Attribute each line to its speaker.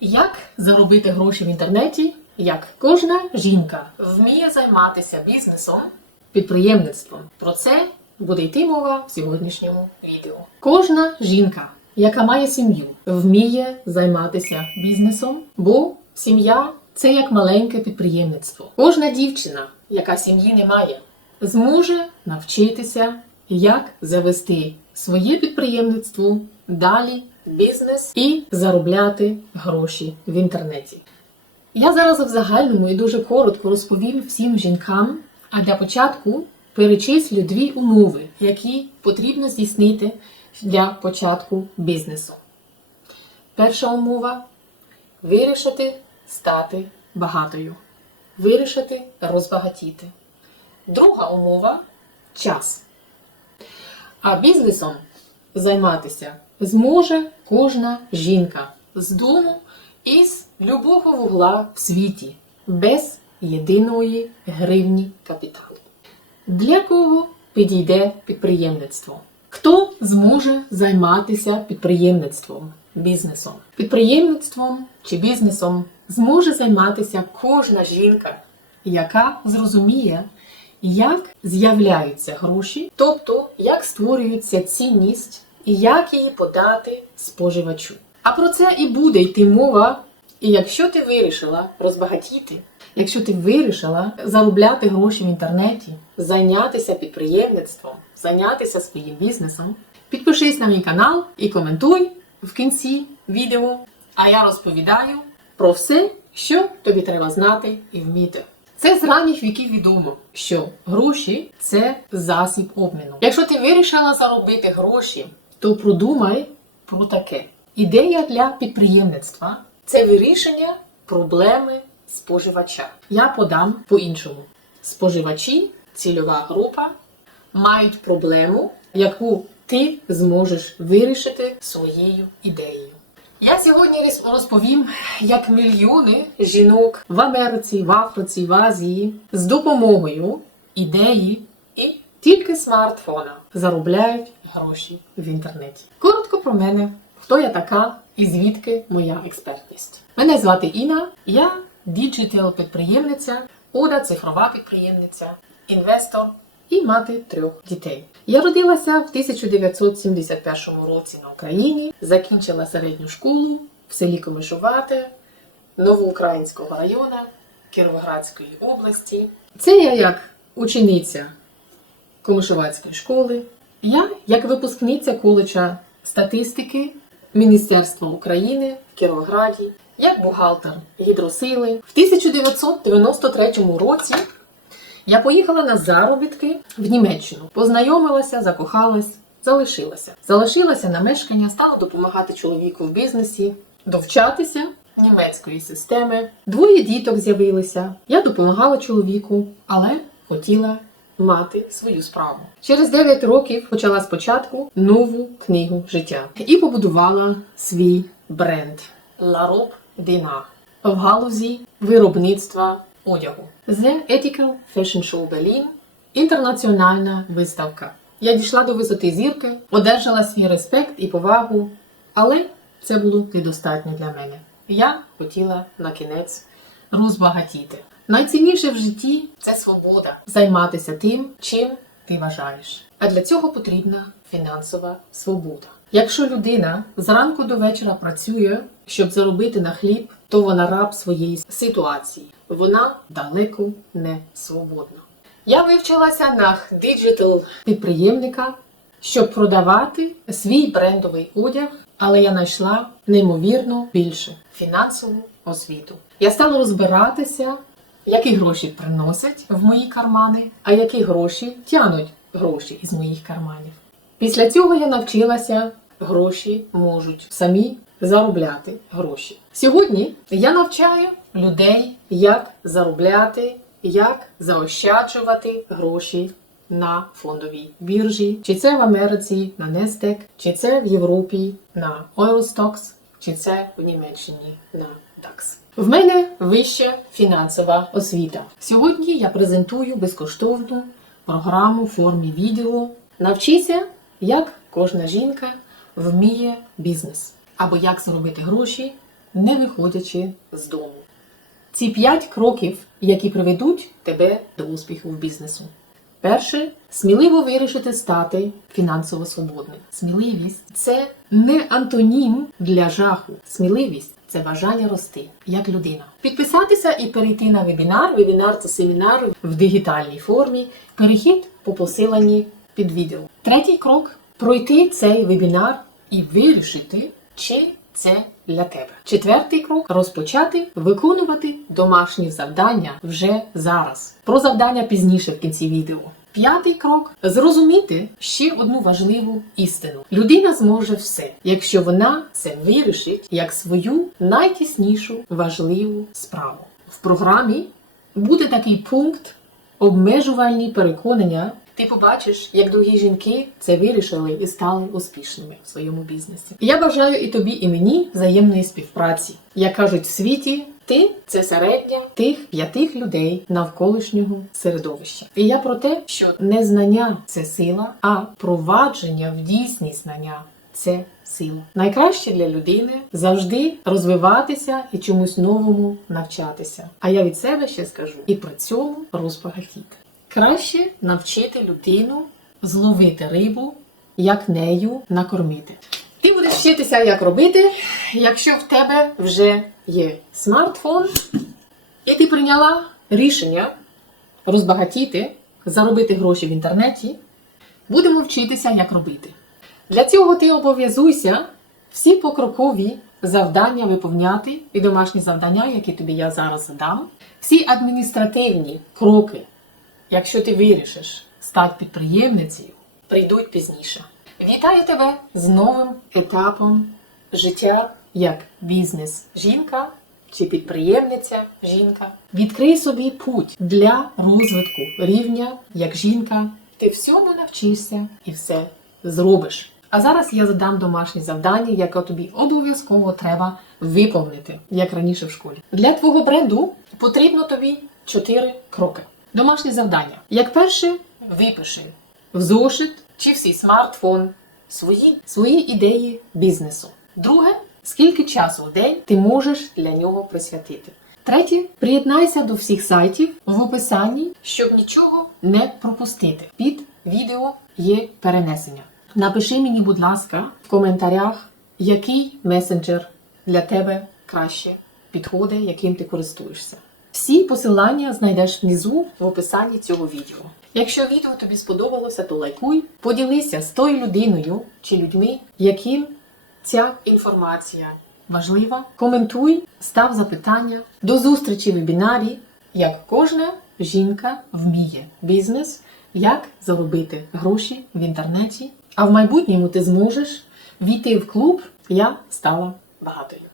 Speaker 1: Як заробити гроші в інтернеті? Як кожна жінка вміє займатися бізнесом, підприємництвом. Про це буде йти мова в сьогоднішньому відео. Кожна жінка, яка має сім'ю, вміє займатися бізнесом, бо сім'я це як маленьке підприємництво. Кожна дівчина, яка сім'ї не має, зможе навчитися, як завести своє підприємництво далі, бізнес і заробляти гроші в інтернеті. Я зараз в загальному і дуже коротко розповім всім жінкам, а для початку перечислю дві умови, які потрібно здійснити для початку бізнесу. Перша умова вирішити стати багатою, вирішити розбагатіти. Друга умова час. А бізнесом займатися зможе кожна жінка з дому із любого вугла в світі, без єдиної гривні капіталу. Для кого підійде підприємництво? Хто зможе займатися підприємництвом, бізнесом? Підприємництвом чи бізнесом зможе займатися кожна жінка, яка зрозуміє, як з'являються гроші, тобто як створюється цінність і як її подати споживачу. А про це і буде йти мова. І якщо ти вирішила розбагатіти, якщо ти вирішила заробляти гроші в інтернеті, зайнятися підприємництвом, зайнятися своїм бізнесом, підпишись на мій канал і коментуй в кінці відео. А я розповідаю про все, що тобі треба знати і вміти. Це з ранніх віків відомо, що гроші це засіб обміну. Якщо ти вирішила заробити гроші, то продумай про таке. Ідея для підприємництва це вирішення проблеми споживача. Я подам по-іншому. Споживачі, цільова група, мають проблему, яку ти зможеш вирішити своєю ідеєю. Я сьогодні розповім, як мільйони жінок в Америці, в Африці, в Азії з допомогою ідеї і тільки смартфона заробляють гроші в інтернеті. Коротко про мене, хто я така і звідки моя експертність. Мене звати Інна, я діджитал підприємниця, ода цифрова підприємниця, інвестор і мати трьох дітей. Я родилася в 1971 році на Україні, закінчила середню школу в селі Комишувате Новоукраїнського району Кіровоградської області. Це я як учениця Комишувацької школи. Я як випускниця коледжа статистики Міністерства України в Кіровограді, як бухгалтер гідросили. В 1993 році я поїхала на заробітки в Німеччину, познайомилася, закохалась, залишилася. Залишилася на мешкання, стала допомагати чоловіку в бізнесі, довчатися німецької системи. Двоє діток з'явилися. Я допомагала чоловіку, але хотіла мати свою справу. Через 9 років почала спочатку нову книгу життя і побудувала свій бренд La Robe Dina в галузі виробництва одягу. The Ethical Fashion Show Berlin – інтернаціональна виставка. Я дійшла до висоти зірки, одержала свій респект і повагу, але це було недостатньо для мене. Я хотіла на кінець розбагатіти. Найцінніше в житті це свобода займатися тим, чим ти вважаєш. А для цього потрібна фінансова свобода. Якщо людина зранку до вечора працює, щоб заробити на хліб, то вона раб своєї ситуації. Вона далеко не свободна. Я вивчилася на диджитал підприємника, щоб продавати свій брендовий одяг, але я знайшла неймовірно більше фінансову освіту. Я стала розбиратися, які гроші приносять в мої кармани, а які гроші тянуть гроші із моїх карманів. Після цього я навчилася, гроші можуть самі заробляти гроші. Сьогодні я навчаю людей, як заробляти, як заощаджувати гроші на фондовій біржі, чи це в Америці на Nasdaq, чи це в Європі на Eurostox, чи це в Німеччині на DAX. В мене вища фінансова освіта. Сьогодні я презентую безкоштовну програму в формі відео. Навчися, як кожна жінка вміє бізнес, або як заробити гроші не виходячи з дому. Ці п'ять кроків, які приведуть тебе до успіху в бізнесу. Перше сміливо вирішити стати фінансово свободним. Сміливість це не антонім для жаху. Сміливість це бажання рости як людина. Підписатися і перейти на вебінар. Вебінар це семінар в дигітальній формі. Перехід по посиланні під відео. Третій крок пройти цей вебінар і вирішити, чи це для тебе. Четвертий крок розпочати виконувати домашні завдання вже зараз. Про завдання пізніше в кінці відео. П'ятий крок зрозуміти ще одну важливу істину: людина зможе все, якщо вона це вирішить як свою найтіснішу важливу справу. В програмі буде такий пункт обмежувальні переконання. Ти побачиш, як другі жінки це вирішили і стали успішними в своєму бізнесі. Я бажаю і тобі, і мені взаємної співпраці. Як кажуть в світі, ти це середня тих п'ятих людей навколишнього середовища. І я про те, що не знання це сила, а провадження в дійсність знання це сила. Найкраще для людини завжди розвиватися і чомусь новому навчатися. А я від себе ще скажу і при цьому розбагатіти. Краще навчити людину зловити рибу, як нею накормити. Ти будеш вчитися, як робити, якщо в тебе вже є смартфон, і ти прийняла рішення розбагатіти, заробити гроші в інтернеті. Будемо вчитися, як робити. Для цього ти обов'язуйся всі покрокові завдання виповняти і домашні завдання, які тобі я зараз задам, всі адміністративні кроки, якщо ти вирішиш стати підприємницею, прийдуть пізніше. Вітаю тебе з новим етапом життя як бізнес-жінка чи підприємниця жінка. Відкрий собі путь для розвитку рівня як жінка. Ти всьому навчишся і все зробиш. А зараз я задам домашнє завдання, яке тобі обов'язково треба виповнити, як раніше в школі. Для твого бренду потрібно тобі чотири кроки. Домашнє завдання. Як перше, випиши в зошит чи в свій смартфон свої, свої ідеї бізнесу. Друге, скільки часу в день ти можеш для нього присвятити. Третє, приєднайся до всіх сайтів в описанні, щоб нічого не пропустити. Під відео є перенесення. Напиши мені, будь ласка, в коментарях, який месенджер для тебе краще підходить, яким ти користуєшся. Всі посилання знайдеш внизу в описанні цього відео. Якщо відео тобі сподобалося, то лайкуй, поділися з тою людиною чи людьми, яким ця інформація важлива. Коментуй, став запитання. До зустрічі в вебінарі, як кожна жінка вміє бізнес, як заробити гроші в інтернеті. А в майбутньому ти зможеш війти в клуб Я стала багатою.